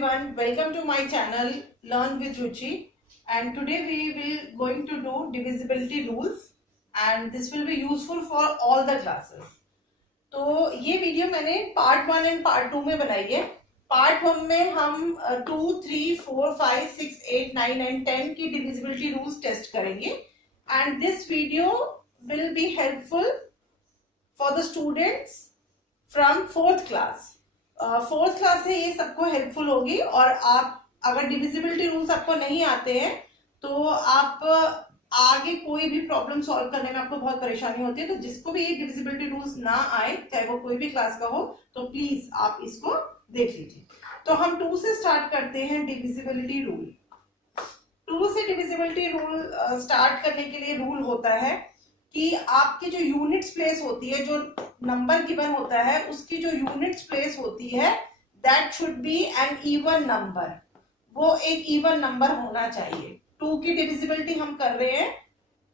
everyone, welcome to my channel Learn with Ruchi, and today we will going to do divisibility rules and this will be useful for all the classes. तो ये video मैंने part 1 and part 2 में बनाई है। Part 1 में हम 2, 3, 4, 5, 6, 8, 9 and 10 की divisibility rules test करेंगे and this video will be helpful for the students from 4th class. 4th class से ये सबको हेल्पफुल होगी और आप अगर डिविजिबिलिटी रूल्स आपको नहीं आते हैं तो आप आगे कोई भी प्रॉब्लम सॉल्व करने में आपको बहुत परेशानी होती है। तो जिसको भी ये डिविजिबिलिटी रूल्स ना आए, चाहे वो कोई भी क्लास का हो, तो प्लीज आप इसको देख लीजिए। तो हम 2 से स्टार्ट करते हैं डिविजिबिलिटी रूल। 2 से डिविजिबिलिटी रूल स्टार्ट करने के लिए रूल होता है कि आपकी जो यूनिट्स प्लेस होती है, जो नंबर गिवन होता है उसकी जो यूनिट्स प्लेस होती है, that should be an even number. वो एक इवन नंबर होना चाहिए। 2 की डिविजिबिलिटी हम कर रहे हैं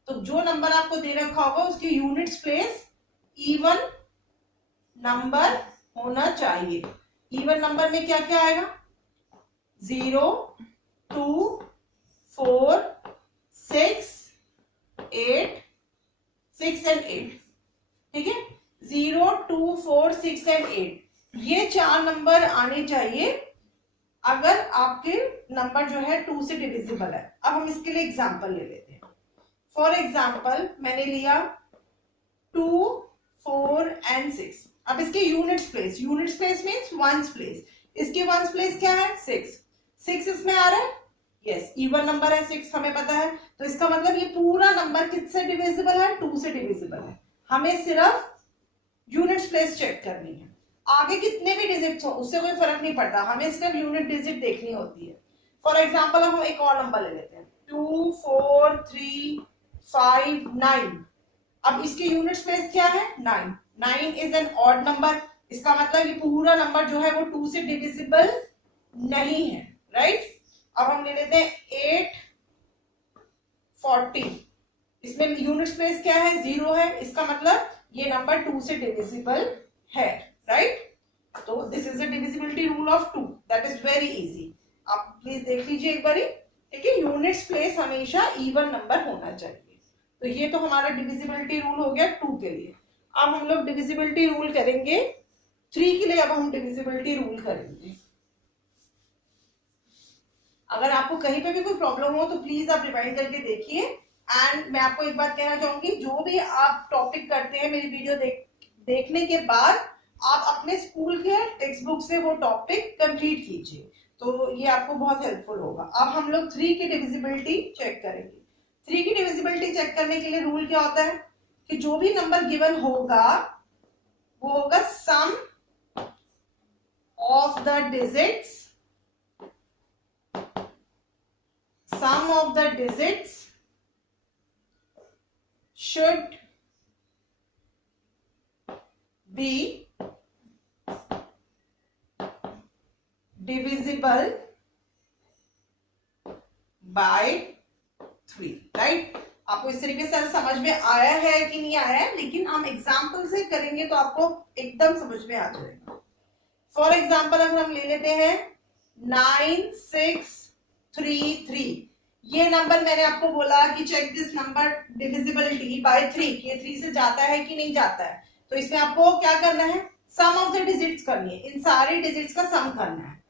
तो जो नंबर आपको दे रखा होगा उसकी यूनिट्स प्लेस इवन नंबर होना चाहिए। इवन नंबर में क्या क्या आएगा? 0, 2, 4, 6, 8, 6 एंड 8। ठीक है, 0, 2, 4, 6 एंड 8 ये 4 नंबर आने चाहिए अगर आपके नंबर जो है 2 से डिविजिबल है। अब हम इसके लिए एग्जांपल ले लेते हैं। फॉर एग्जांपल मैंने लिया 2, 4 एंड 6। अब इसके units place means ones place. इसके वंस प्लेस क्या है? 6 इसमें आ रहा है। यस, इवन नंबर है 6, हमें पता है। तो इसका मतलब ये पूरा नंबर किससे डिविजिबल है? 2 से डिविजिबल है। हमें सिर्फ यूनिट्स प्लेस चेक करनी है। आगे कितने भी डिजिट्स हो उससे कोई फर्क नहीं पड़ता, हमें सिर्फ यूनिट डिजिट देखनी होती है। फॉर एग्जांपल हम एक और नंबर ले लेते हैं 2, 4, 3, 5, 9। अब इसके यूनिट्स प्लेस क्या है? 9। 9 इज एन ऑड नंबर। इसका मतलब ये पूरा नंबर जो है वो 2 से डिविजिबल नहीं है, राइट? अब हम ले लेते हैं 8, 40। इसमें यूनिट्स प्लेस क्या है? 0 है। इसका मतलब ये नंबर 2 से डिविजिबल है, राइट? तो this is the divisibility rule of 2। That is very easy. आप प्लीज देख लीजिए एक बारी। ठीक है, यूनिट्स प्लेस हमेशा इवन नंबर होना चाहिए। तो ये तो हमारा डिविजिबिलिटी रूल हो गया 2 के लिए। अब हम लोग डिविजिबिलिटी रूल करेंगे 3 के लिए। अब हम डिविजिबिलिटी रूल करेंगे। अगर आपको कहीं पे भी कोई प्रॉब्लम हो तो प्लीज आप रिवाइंड करके देखिए। एंड मैं आपको एक बात कहना चाहूंगी, जो भी आप टॉपिक करते हैं मेरी वीडियो देखने के बाद आप अपने स्कूल के टेक्स्ट बुक से वो टॉपिक कंप्लीट कीजिए, तो ये आपको बहुत हेल्पफुल होगा। अब हम लोग 3 की डिविजिबिलिटी चेक करेंगे। 3 की डिविजिबिलिटी चेक करने के लिए रूल क्या होता है कि जो भी नंबर गिवन होगा वो होगा sum of the digits, sum of the digits should be divisible by 3, right? आपको इस तरीके से समझ में आया है कि नहीं आया है, लेकिन हम एग्जाम्पल से करेंगे तो आपको एकदम समझ में आ जाएगा। फॉर एग्जाम्पल अगर हम ले लेते हैं 9, 6, 3, 3। ये नंबर मैंने आपको बोला कि check this number divisibility by 3 कि 3 से जाता है कि नहीं जाता है। तो इसमें आपको क्या करना है? सम ऑफ द डिजिट्स करनी है। इन सारे डिजिट्स का सम करना है।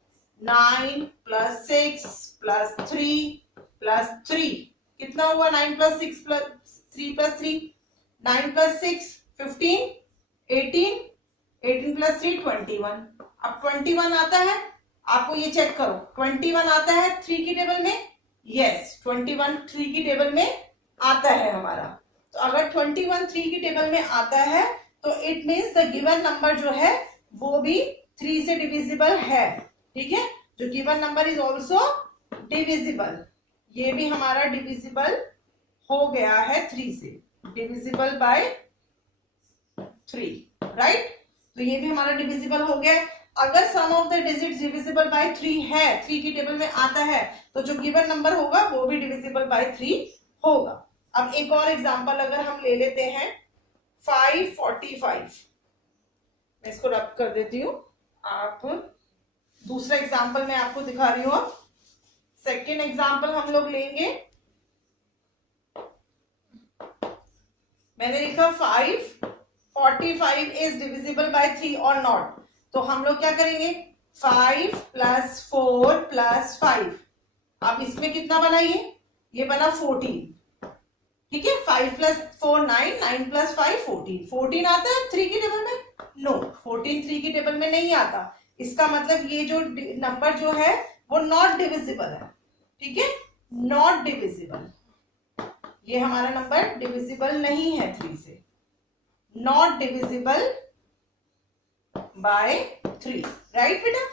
9 + 6 + 3 + 3 कितना हुआ? 9 + 6 + 3 + 3, 9 + 6 15, 18, 18 + 3 21। अब 21 आता है, आपको ये चेक करो 21 आता है 3 की टेबल में। यस, 21 3 की टेबल में आता है हमारा। तो अगर 21 3 की टेबल में आता है तो it means the given number जो है वो भी 3 से डिविजिबल है। ठीक है, जो given number is also divisible. ये भी हमारा डिविजिबल हो गया है 3 से, डिविजिबल बाय 3, राइट? तो ये भी हमारा डिविजिबल हो गया। अगर sum of the digits divisible by 3 है, 3 की टेबल में आता है, तो जो गिवन नंबर होगा वो भी डिविजिबल बाय 3 होगा। अब एक और एग्जांपल अगर हम ले लेते हैं 545। मैं इसको रब कर देती हूँ, आप दूसरा एग्जाम्पल मैं आपको दिखा रही हूँ। सेकेंड एग्जाम्पल हम लोग लेंगे, मैंने लिखा 545 इज डिविजिबल बाय 3 और नॉट। तो हम लोग क्या करेंगे, 5 प्लस 4 प्लस 5। अब इसमें कितना बना, ये बना 14। ठीक है, 5 प्लस 4 9, 9 प्लस 5 14। 14 आता है 3 की टेबल में? नो, 14 3 की टेबल में नहीं आता। इसका मतलब ये जो नंबर जो है वो नॉट डिविजिबल है। ठीक है, नॉट डिविजिबल, ये हमारा नंबर डिविजिबल नहीं है 3 से, नॉट डिविजिबल बाय 3, राइट बेटा।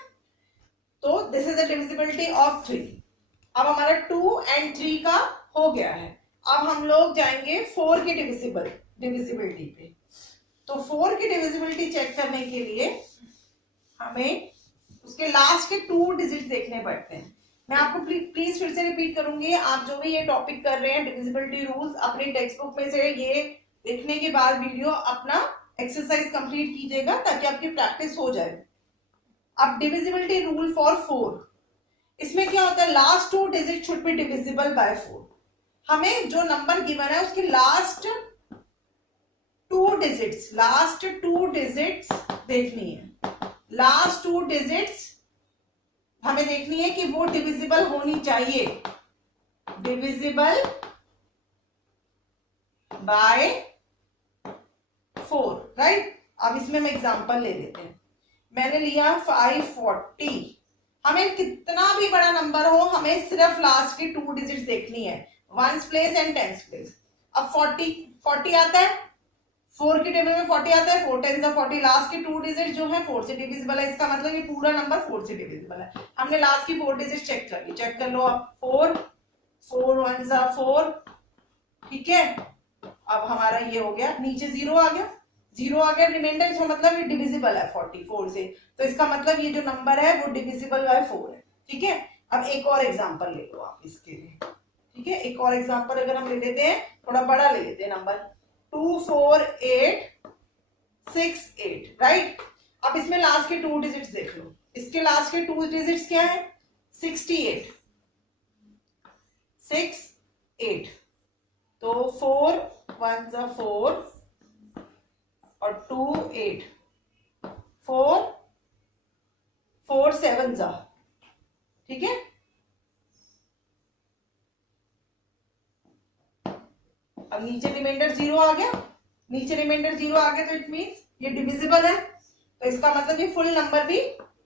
तो this is the divisibility of 3। अब हमारा 2 एंड 3 का हो गया है। अब हम लोग जाएंगे 4 की डिविजिबिलिटी पे। तो 4 की डिविजिबिलिटी चेक करने के लिए हमें उसके लास्ट के 2 डिजिट देखने पड़ते हैं। मैं आपको प्लीज फिर से रिपीट करूंगी, आप जो भी ये टॉपिक कर रहे हैं डिविजिबिलिटी रूल्स, अपनी टेक्स्ट बुक में से ये देखने के बाद वीडियो अपना एक्सरसाइज कंप्लीट कीजिएगा ताकि आपकी प्रैक्टिस हो जाए। अब डिविजिबिलिटी रूल फॉर 4, इसमें क्या होता है, last 2 digit should be divisible by 4। हमें जो नंबर गिवन है उसके लास्ट 2 डिजिट्स देखनी है। लास्ट 2 डिजिट्स हमें देखनी है कि वो डिविजिबल होनी चाहिए, डिविजिबल बाय 4, राइट। अब इसमें हम एग्जांपल ले लेते हैं। मैंने लिया 540। हमें कितना भी बड़ा नंबर हो, हमें सिर्फ लास्ट की 2 डिजिट्स देखनी है, 1s place and 10s place. अब 40 आता है, 4 की टेबल में 40 आता है, 4 10s 40, लास्ट की 2 डिजिट जो है 4 से डिविजिबल है। इसका मतलब ये पूरा नंबर 4 से डिविजिबल है। हमने लास्ट की 4 डिजिट चेक कर ली, चेक कर लो आप। 4 4 1s 4, ठीक है। अब हमारा ये हो गया, नीचे 0 आ गया, 0 आ गया रिमाइंडर, इसका मतलब ये डिविजिबल है 44 से। तो इसका मतलब ये जो नंबर है वो डिविजिबल बाय 4 है। ठीक है, अब एक और एग्जांपल ले लो आप इसके लिए। ठीक है, एक और एग्जांपल अगर हम ले लेते हैं, थोड़ा बड़ा ले लेते हैं नंबर, 2 4 8 6 8, राइट। अब इसमें लास्ट के 2 डिजिट्स देख लो, इसके लास्ट के 2 डिजिट्स क्या है, 68 6 8। तो 4 1s 4 और 2 8, 4 4 7s, ठीक है। अब नीचे रिमाइंडर 0 आ गया, नीचे रिमाइंडर 0 आ गया, तो इट मींस ये डिविजिबल है। तो इसका मतलब ये फुल नंबर भी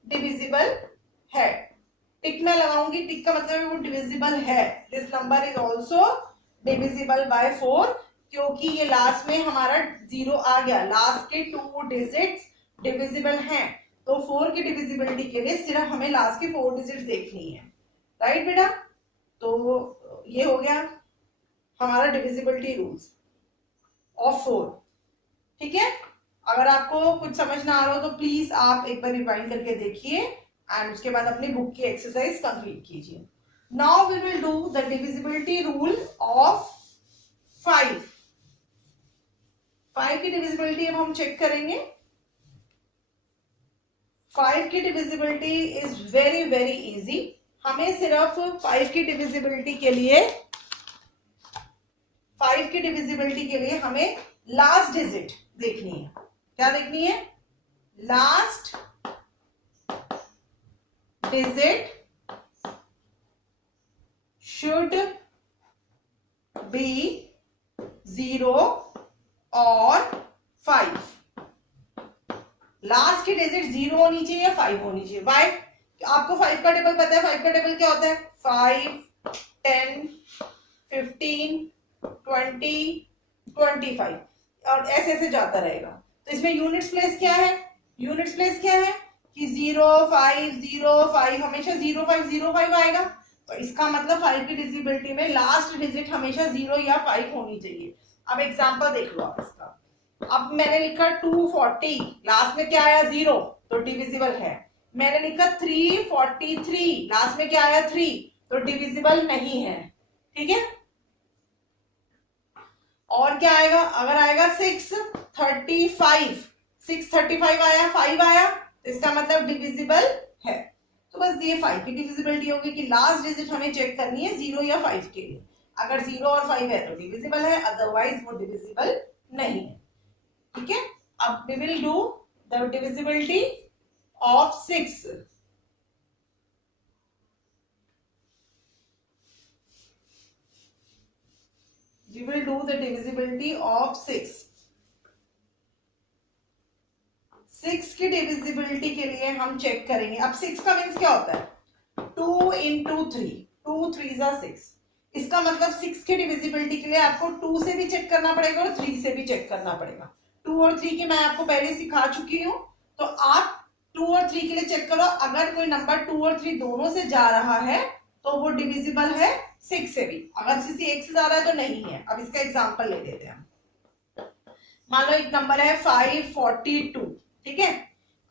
डिविजिबल है। टिक मैं लगाऊंगी, टिक का मतलब है वो डिविजिबल है। This number is also divisible by 4, क्योंकि ये लास्ट में हमारा 0 आ गया, लास्ट के 2 डिजिट्स डिविजिबल हैं। तो 4 की डिविजिबिलिटी के लिए सिर्फ हमें लास्ट की 4 डिजिट्स देखनी है, राइट बेटा। तो ये हो गया हमारा डिविजिबिलिटी रूल्स ऑफ 4। ठीक है, अगर आपको कुछ समझ ना आ रहा हो तो प्लीज आप एक बार रिवाइंड करके देखिए एंड उसके बाद अपनी बुक की एक्सरसाइज कंप्लीट कीजिए। Now we will do the divisibility rule of 5। 5 की डिविजिबिलिटी अब हम चेक करेंगे। 5 की divisibility is very very easy. हमें सिर्फ 5 की डिविजिबिलिटी के लिए, 5 की डिविजिबिलिटी के लिए हमें लास्ट डिजिट देखनी है। क्या देखनी है, लास्ट डिजिट should be 0 और 5। लास्ट की डिजिट 0 होनी चाहिए या 5 होनी चाहिए। वाई, आपको 5 का टेबल पता है, 5 का टेबल क्या होता है, 5 10 15 20 25 और ऐसे ऐसे जाता रहेगा। तो इसमें यूनिट्स प्लेस क्या है, यूनिट्स प्लेस क्या है कि 0 5 0 5, हमेशा 0 5 0 5 आएगा। तो इसका मतलब 5 की डिविजिबिलिटी में लास्ट डिजिट हमेशा 0 या 5 होनी चाहिए। अब एग्जांपल देख लो आप इसका। अब मैंने लिखा 240, लास्ट में क्या आया 0, तो डिविजिबल है। मैंने लिखा 343, लास्ट में क्या आया 3, तो डिविजिबल नहीं है। ठीक है, और क्या आएगा, अगर आएगा 635, 635 आया, 5 आया, तो इसका मतलब डिविजिबल है। तो बस ये 5 की डिविजिबिलिटी होगी कि लास्ट डिजिट हमें चेक करनी है 0 या 5 के लिए। अगर 0 और 5 है तो डिविजिबल है, अदरवाइज वो डिविजिबल नहीं है। ठीक है, अब we will do the divisibility of 6। We will do the divisibility of 6। 6 की डिविजिबिलिटी के लिए हम चेक करेंगे। अब 6 का मीन्स क्या होता है? 2 into 3, 2 3s are 6। इसका मतलब 6 की डिविजिबिलिटी के लिए आपको 2 से भी चेक करना पड़ेगा और 3 से भी चेक करना पड़ेगा। 2 और 3 की मैं आपको पहले सिखा चुकी हूँ, तो आप 2 और 3 के लिए चेक करो। अगर कोई नंबर 2 और 3 दोनों से जा रहा है तो वो डिविजिबल है 6 से भी। अगर किसी एक से जा रहा है तो नहीं है। अब इसका एग्जांपल ले लेते हैं। मान लो एक नंबर है 542, ठीक है।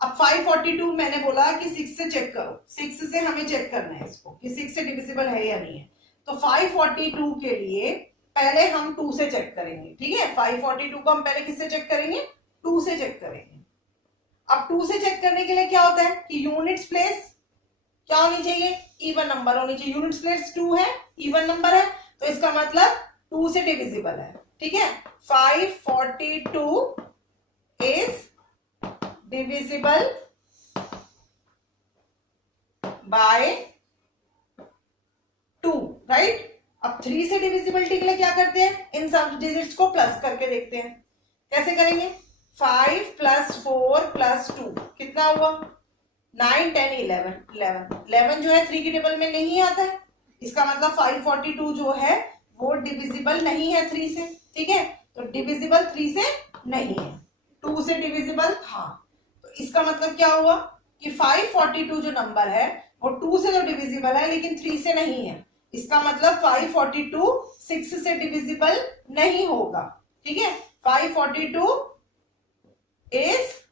अब 542 मैंने बोला कि 6 से चेक करो, 6 से हमें चेक करना है इसको कि 6 से डिविजिबल है या नहीं है। तो 542 के लिए पहले हम 2 से चेक करेंगे, ठीक है। 542 को हम पहले किससे चेक करेंगे? 2 से चेक करेंगे। अब 2 से चेक करने के लिए क्या होता है कि यूनिट्स प्लेस क्या होनी चाहिए? इवन नंबर होनी चाहिए। यूनिट्स प्लेस 2 है, इवन नंबर है, तो इसका मतलब 2 से डिविजिबल है, ठीक है। 542 इज डिविजिबल बाय 2, राइट। अब 3 से डिविजिबिलिटी के लिए क्या करते हैं? इन सब डिजिट्स को प्लस करके देखते हैं। कैसे करेंगे? 5 + 4 + 2 कितना हुआ? 9 10 11 11 जो है 3 की टेबल में नहीं आता है। इसका मतलब 542 जो है वो डिविजिबल नहीं है 3 से, ठीक है। तो डिविजिबल 3 से नहीं है, 2 से डिविजिबल था। तो इसका मतलब क्या हुआ कि 542 जो नंबर है वो 2 से तो डिविजिबल है लेकिन 3 से नहीं है। इसका मतलब 542 6 से डिविजिबल नहीं होगा, ठीक है। 542 is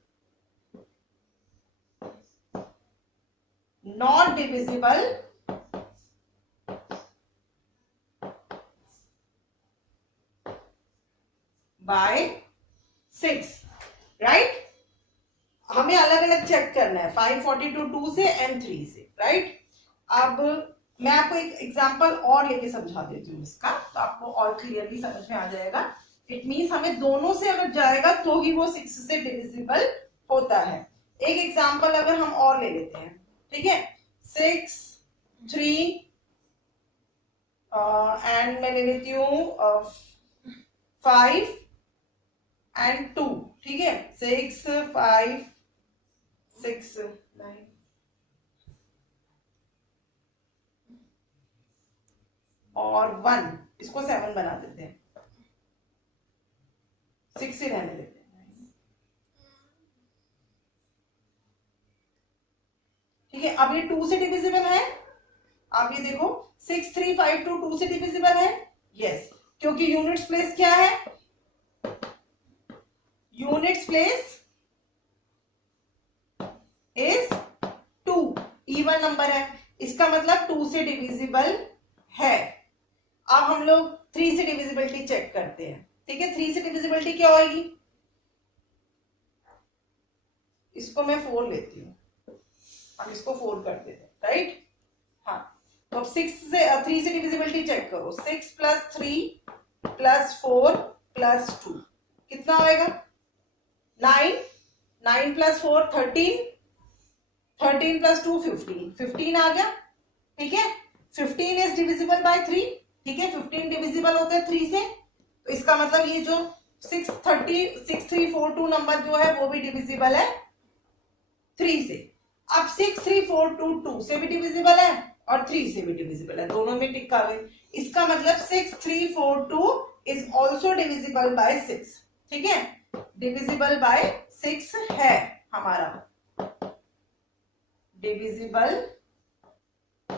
not divisible by 6, right. हमें अलग अलग चेक करना है 542 2 से एंड 3 से, राइट। अब मैं आपको एक एग्जांपल और लेके समझा देती हूँ इसका, तो आपको और क्लियरली समझ में आ जाएगा। इट मींस हमें दोनों से अगर जाएगा तो ही वो 6 से डिविजिबल होता है। एक एग्जांपल अगर हम और ले लेते हैं, ठीक है। 6 3 एंड मैं ले लेती हूँ 5 एंड 2, ठीक है। 6 5 6 9 और 1, इसको 7 बना देते हैं, 6 ही रहने देते हैं, ठीक है। अब ये 2 से डिविजिबल है। आप ये देखो 6 3 5 2 2 से डिविजिबल है, यस, क्योंकि यूनिट्स प्लेस क्या है? Units place is 2, even number है, इसका मतलब 2 से डिविजिबल है। अब हम लोग 3 से डिविजिबिलिटी चेक करते हैं, ठीक है। 3 से डिविजिबिलिटी क्या होगी? इसको मैं 4 लेती हूँ, हम इसको 4 कर देते हैं, राइट। हाँ, तो अब 3 से डिविजिबिलिटी चेक करो। 6 + 3 + 4 + 2 कितना होएगा? 9 9 + 4 13 13 + 2 15 15 आ गया, ठीक है। 15 इज डिविजिबल बाय 3, ठीक है। 15 डिविजिबल होता है 3 से, तो इसका मतलब ये जो 6342 नंबर जो है वो भी डिविजिबल है 3 से। अब 63422 2 से भी डिविजिबल है और 3 से भी डिविजिबल है, दोनों में टिक आ गए। इसका मतलब 6342 इज ऑल्सो डिविजिबल बाय 6, ठीक है। डिविजिबल बाय 6 है हमारा, डिविजिबल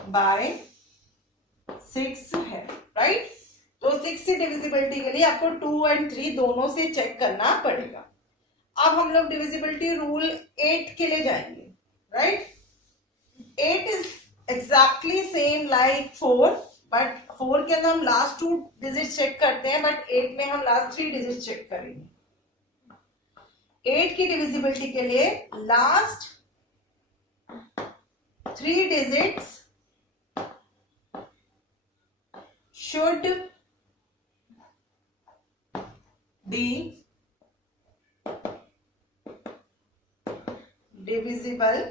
बाय 6 है, राइट। तो 6 से डिविजिबिलिटी के लिए आपको 2 और 3 दोनों से चेक करना पड़ेगा। अब हम लोग डिविजिबिलिटी रूल 8 के लिए जाएंगे, right. 8 is exactly same like 4, but 4 के अंदर हम लास्ट 2 डिजिट चेक करते हैं, बट 8 में हम लास्ट 3 डिजिट चेक करेंगे। 8 की डिविजिबिलिटी के लिए last 3 digits should be divisible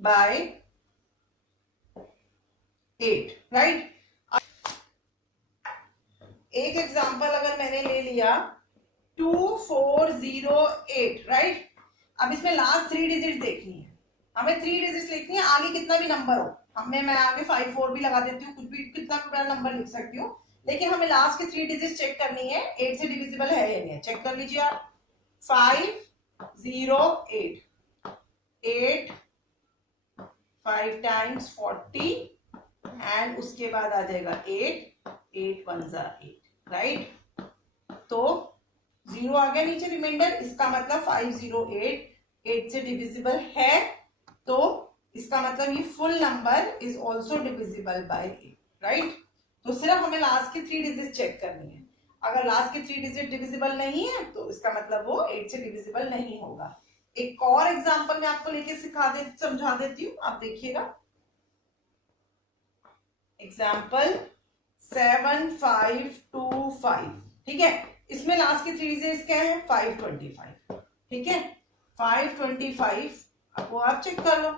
by 8, right. एक एग्जांपल अगर मैंने ले लिया 2408, राइट। अब इसमें लास्ट 3 डिजिट देखनी है, हमें 3 डिजिट लिखनी है, आगे कितना भी नंबर हो, मैं आगे 54 भी लगा देती हूँ, कुछ भी कितना भी बड़ा नंबर लिख सकती हूँ, लेकिन हमें लास्ट के 3 डिजिट चेक करनी है 8 से डिविजिबल है या नहीं है। चेक कर लीजिए आप, 508, 8 5 टाइम्स 40 एंड उसके बाद आ जाएगा 8, 8 1 8, राइट। तो 0 आ गया नीचे रिमाइंडर, इसका मतलब 508 8 से डिविजिबल है, तो इसका मतलब ये full number is also divisible by 8, right. तो सिर्फ हमें लास्ट के 3 डिजिट चेक करनी है, अगर लास्ट के 3 डिजिट डिविजिबल नहीं है तो इसका मतलब वो 8 से डिविजिबल नहीं होगा। एक और एग्जांपल मैं आपको लेके समझा देती हूँ, आप देखिएगा। एग्जाम्पल 7525, ठीक है। इसमें लास्ट के 3 डिजिट्स क्या है, 525, ठीक है। 525 अब वो आप चेक कर लो,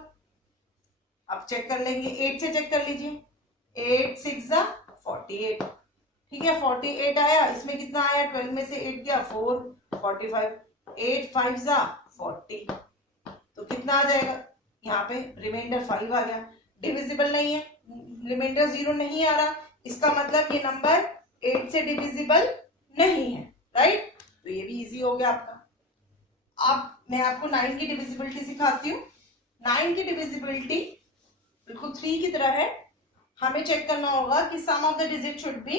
आप चेक कर लेंगे, 8 से चेक कर लीजिए, 8 6 48, ठीक है। 48 आया, इसमें कितना आया, 12 में से 8 गया 4, 45, 8 5 40, तो कितना आ जाएगा, यहाँ पे रिमाइंडर 5 आ गया, डिविजिबल नहीं है, रिमाइंडर 0 नहीं आ रहा, इसका मतलब ये नंबर 8 से डिविजिबल नहीं है, राइट। तो ये भी इजी हो गया आपका। अब मैं आपको 9 की डिविजिबिलिटी सिखाती हूँ। 9 की डिविजिबिलिटी बिल्कुल 3 की तरह है, हमें चेक करना होगा कि sum of the digit should be,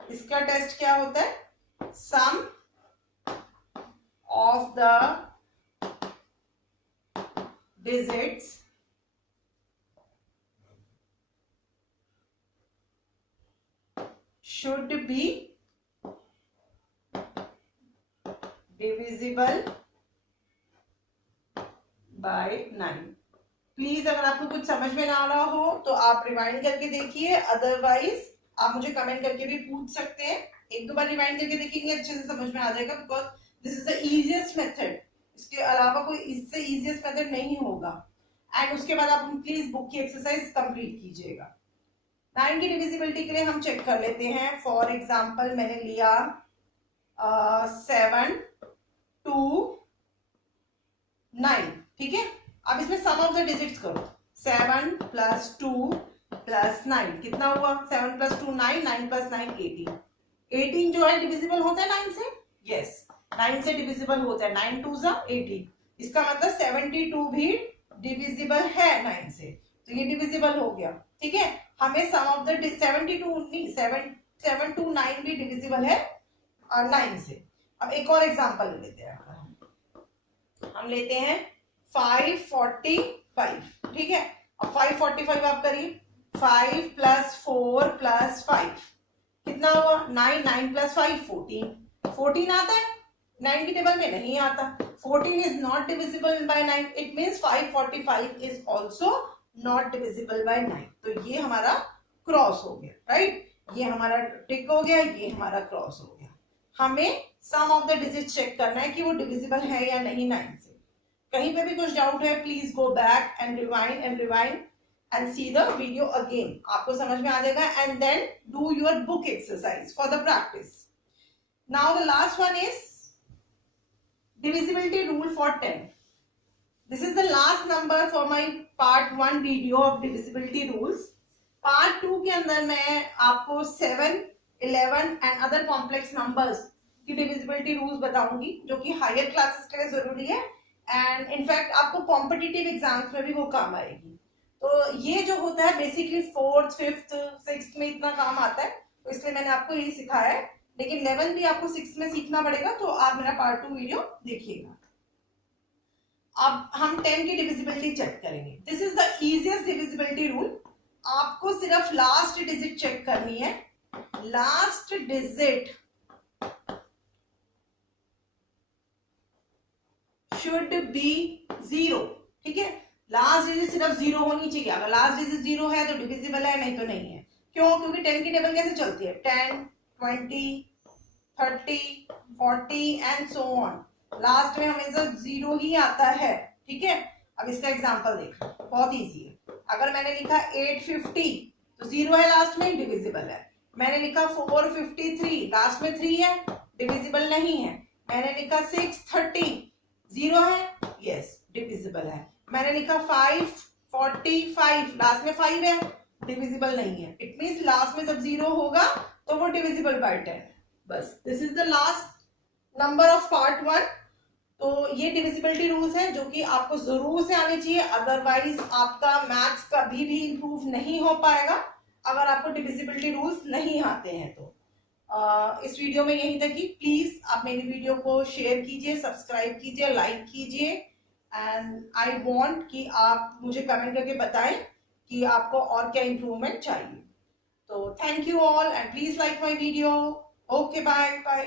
इसका टेस्ट क्या होता है, सम ऑफ द डिजिट्स should be divisible by 9। Please अगर आपको कुछ समझ में ना आ रहा हो तो आप रिवाइंड करके देखिए, अदरवाइज आप मुझे कमेंट करके भी पूछ सकते हैं। एक दो बार रिवाइंड करके देखेंगे, अच्छे से समझ में आ जाएगा, because this is the easiest method, इसके अलावा कोई इससे इजीएस्ट मेथड नहीं होगा। एंड उसके बाद आप प्लीज बुक की एक्सरसाइज कंप्लीट कीजिएगा। 9 की डिविजिबिलिटी के लिए हम चेक कर लेते हैं। फॉर एग्जाम्पल मैंने लिया 7 2 9, ठीक है। अब इसमें सम ऑफ द डिजिट्स करो, 7 + 2 + 9 कितना हुआ, 7 + 2 9, 9 + 9 18, 18 जो है डिविजिबल होता है 9 से, यस 9 से डिविजिबल होता है, 9 2 18, इसका मतलब 72 भी डिविजिबल है 9 से, तो ये डिविजिबल हो गया, ठीक है। हमें सम ऑफ द 72 नहीं, 7 2 9 भी डिविजिबल है 9 से। अब एक और एग्जांपल लेते हैं, हम लेते हैं 545, ठीक है। अब 545 आप करिए, 5 + 4 + 5 कितना हुआ, 9, 9 + 5 14, 14 आता है, 9 की टेबल में नहीं आता, 14 is not divisible by 9, it means 545 is also not divisible by 9। तो ये हमारा क्रॉस हो गया, राइट, ये हमारा टिक हो गया, ये हमारा क्रॉस हो गया। हमें सम ऑफ द डिजिट चेक करना है कि वो डिविजिबल है या नहीं 9 से। कहीं पे भी कुछ डाउट है, please go back and rewind and see the video again, आपको समझ में आ जाएगा। And then do your book exercise for the practice. Now the last one is divisibility rule for 10. This is the last number for my part 1 video of divisibility rules. Part 2 के अंदर मैं आपको 7, 11 and other complex numbers की divisibility rules बताऊंगी, जो कि higher classes के लिए जरूरी है एंड इनफैक्ट आपको कॉम्पिटिटिव एग्जाम्स में भी वो काम आएगी। तो ये जो होता है बेसिकली 4th, 5th, 6th में इतना काम आता है, तो इसलिए मैंने आपको यही सिखाया है, लेकिन 11 भी आपको 6 में सीखना पड़ेगा, तो आप मेरा पार्ट 2 वीडियो देखिएगा। अब हम 10 की डिविजिबिलिटी चेक करेंगे। This is the easiest divisibility rule. आपको सिर्फ लास्ट डिजिट चेक करनी है, लास्ट डिजिट शुड बी 0। ठीक है, लास्ट डिजिट सिर्फ 0 होनी चाहिए। अगर लास्ट डिजिट 0 है तो डिविजिबल है, नहीं तो नहीं है। क्यों? क्योंकि 10 की टेबल कैसे चलती है? 10, 20, 30, 40 एंड सो ऑन। लास्ट में हमेशा 0 ही आता है। ठीक है, अब इसका एग्जांपल देखो, बहुत इजी है। अगर मैंने लिखा 850 तो 0 है लास्ट में, डिविजिबल है। मैंने लिखा 453, लास्ट में 3 है, डिविजिबल नहीं है। मैंने लिखा 630, 0 है, यस डिविजिबल है। मैंने लिखा 545, लास्ट में 5 है, डिविजिबल नहीं है। इट मींस लास्ट में जब 0 होगा तो वो डिविजिबल बाय 10। बस this is the last number of part 1। तो ये डिविजिबिलिटी रूल्स है जो कि आपको जरूर से आने चाहिए, अदरवाइज आपका मैथ्स कभी भी इंप्रूव नहीं हो पाएगा अगर आपको डिविजिबिलिटी रूल्स नहीं आते हैं। तो इस वीडियो में यही तक ही। प्लीज आप मेरी वीडियो को शेयर कीजिए, सब्सक्राइब कीजिए, लाइक कीजिए एंड आई वांट कि आप मुझे कमेंट करके बताएं कि आपको और क्या इंप्रूवमेंट चाहिए। तो thank you all and please like my video. Okay, bye bye.